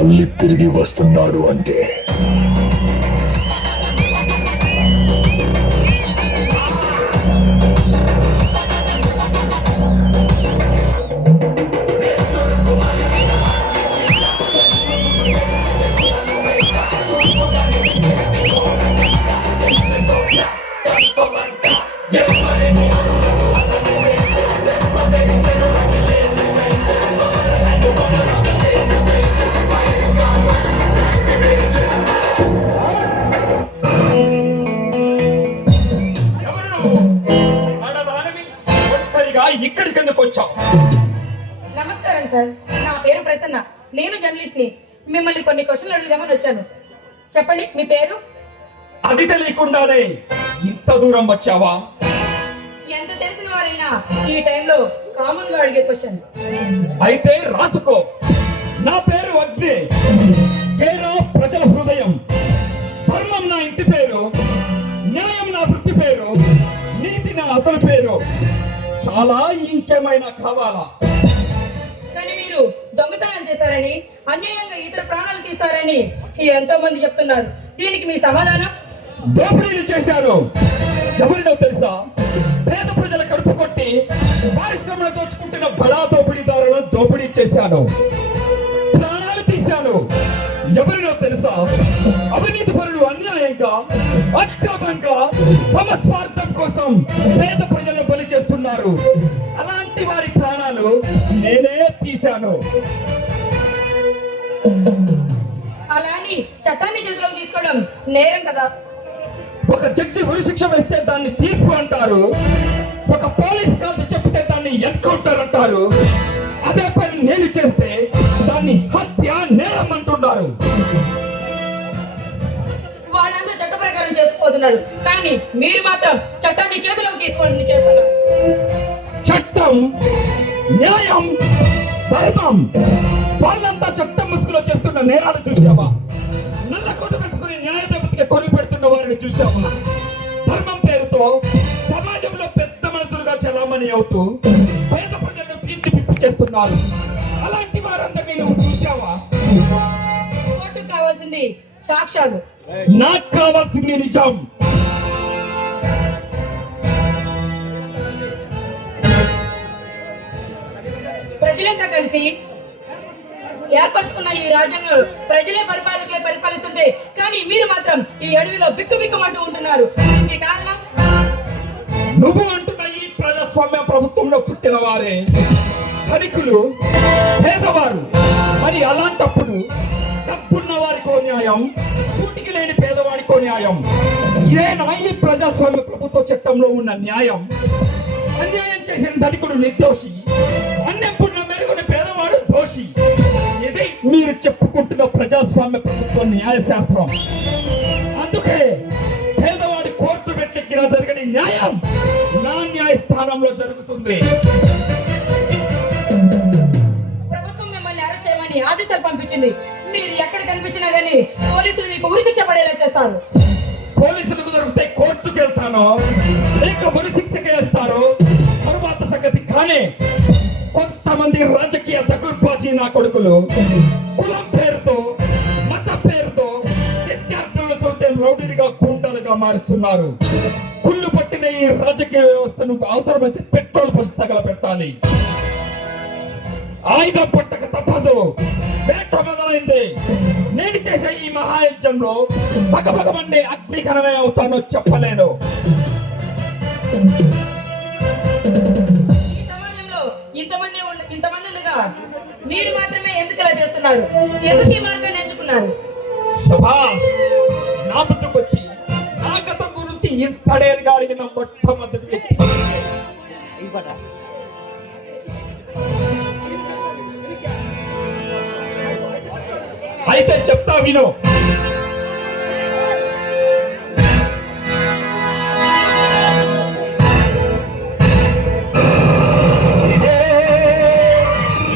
మళ్ళీ తిరిగి వస్తున్నాడు అంటే ఇక్కడికి ఎందుకు వచ్చావు? నమస్కారం సార్, నా పేరు ప్రసన్న. నేను జర్నలిస్ట్ ని. మిమ్మల్ని కొన్ని క్వశ్చన్లు అడుగుదామని వచ్చాను. చెప్పండి, మీ పేరు? అది తెలియకుండానే ఇంత దూరం వచ్చావా? ఎంత తెలిసిన వారైనా ఈ టైంలో కామన్ గా అడిగే క్వశ్చన్. అయితే రాసుకో. నా పేరు అగ్ని, కేర్ ఆఫ్ ప్రజల హృదయం. ధర్మం నా ఇంటి పేరు, న్యాయం నా వృత్తి పేరు, నీతి నా అసలు పేరు. చాలా ఇంకేమైనా కావాలా? కానీ మీరు దొంగతనం చేస్తారని, అన్యాయంగా ఇతర ప్రాణాలు తీస్తారని ఎంతో మంది చెప్తున్నారు. దీనికి మీ సమాధానం? దోపిడీలు చేశాను. ఎవరినో తెలుసా? పేద ప్రజల కడుపు కొట్టి పారిశ్రమలు దోచుకుంటున్న బడా దోపిడీదారులను దోపిడీ చేశాను. ప్రాణాలు తీశాను. ఎవరినో తెలుసా? అవినీతి పరులు అన్యాయంగా, అక్రమంగా, తమ స్వార్థం కోసం పేద ప్రజలను బలి చేస్తున్నారు. అలాంటి వారి ప్రాణాలు నేనే తీశాను. అలాని చట్టాన్ని చేతిలోకి తీసుకోవడం నేరం కదా? ఒక జడ్జి ఉరిశిక్ష వేస్తే దాన్ని తీర్పు అంటారు. ఒక పోలీస్ కాల్సి చెప్తే దాన్ని ఎన్కౌంటర్ అంటారు. అదే పని నేను చేస్తే దాన్ని హత్య, నేరం అంటున్నారు. వాళ్ళందరూ చట్ట ప్రకారం చేసుకుపోతున్నారు, కానీ మీరు మాత్రం చట్టాన్ని చేతిలోకి తీసుకోవడం చేస్తున్నారు. చట్టం, న్యాయం, ధర్మం, వాళ్ళంతా చట్టం ముసుగులో చేస్తున్న నేరాలు చూసావా? నల్ల కొట్టు వేసుకుని న్యాయ దేవతకి కొలువు పెడుతున్న వారిని చూసావా? ధర్మం పేరుతో సమాజంలో పెద్ద మనుషులుగా చలామణి అవుతూ పేద ప్రజలను పీల్చి పిప్పి చేస్తున్నారు. అలాంటి వారందరినీ నువ్వు చూసావా? కోర్టుకు కావాల్సింది సాక్ష్యాలు, నాకు కావాల్సింది నిజం. ప్రజలంతా కలిసి ఏర్పరచుకున్న ఈ రాజ్యాంగం ప్రజలే పరిపాలకులే పరిపాలిస్తుంటే, కానీ మీరు మాత్రం ఈ అడవిలో బిక్కుబిక్కుమంటూ ఉంటున్నారు. దీనికి కారణం? నువ్వు అంటున్న ఈ ప్రజాస్వామ్య ప్రభుత్వంలో పుట్టిన వారే ధనికులు, పేదవారు. మరి అలాంటప్పుడు డబ్బున్న వారికో న్యాయం, కూటికి లేని పేదవాడికో న్యాయం. ఇదేనా ఈ ప్రజాస్వామ్య ప్రభుత్వ చట్టంలో ఉన్న న్యాయం? అన్యాయం చేసిన ధనికుడు నిర్దోషి, అన్నెప్పుడు మెరుగున పేదవాడు దోషి. ఇది మీరు చెప్పుకుంటున్న ప్రజాస్వామ్య ప్రభుత్వ న్యాయశాస్త్రం. అందుకే పేదవాడి కోర్టు పెట్టెక్కిన జరగని న్యాయం నా న్యాయస్థానంలో జరుగుతుంది. ప్రభుత్వం మిమ్మల్ని అరెస్ట్ చేయమని ఆదేశాలు పంపించింది. మీరు ఎక్కడ కనిపించినా గానీ పోలీసులు మీకు ఉరిశిక్ష పడేలా చేస్తారు. పోలీసులకు దొరికితే కోర్టుకు వెళ్తాను, లేక ఉరిశిక్షకి వేస్తారు. తరువాత సంగతి. కానీ కొంతమంది రాజకీయ దగ్గరపాచి నా కొడుకులు కులం పేరుతో, మత పేరుతో విద్యార్థులను చూస్తే రౌడీలుగా, గుండలుగా మారుస్తున్నారు. కుళ్ళు పట్టిన ఈ రాజకీయ వ్యవస్థను అవసరమైతే పెట్రోల్ పోసి తగలబెట్టాలి. ఆయుధం పట్టక తప్పదు. వేట మొదలైంది. నేను చేసే ఈ మహాయజ్ఞంలో పగపగమండే అగ్నికరమే అవుతానో చెప్పలేను. ఈ సమాజంలో ఇంతమంది ఉండగా మీరు మాత్రమే ఎందుకు ఇలా చేస్తున్నారు? ఎందుకు ఈ మార్గాన్ని ఎంచుకున్నారు? శభాష్. నా ముందుకొచ్చి నా గతం గురించి ఇంతడేరుగా అడిగిన మొట్టమొదటి వ్యక్తి. అయితే చెప్తా విను.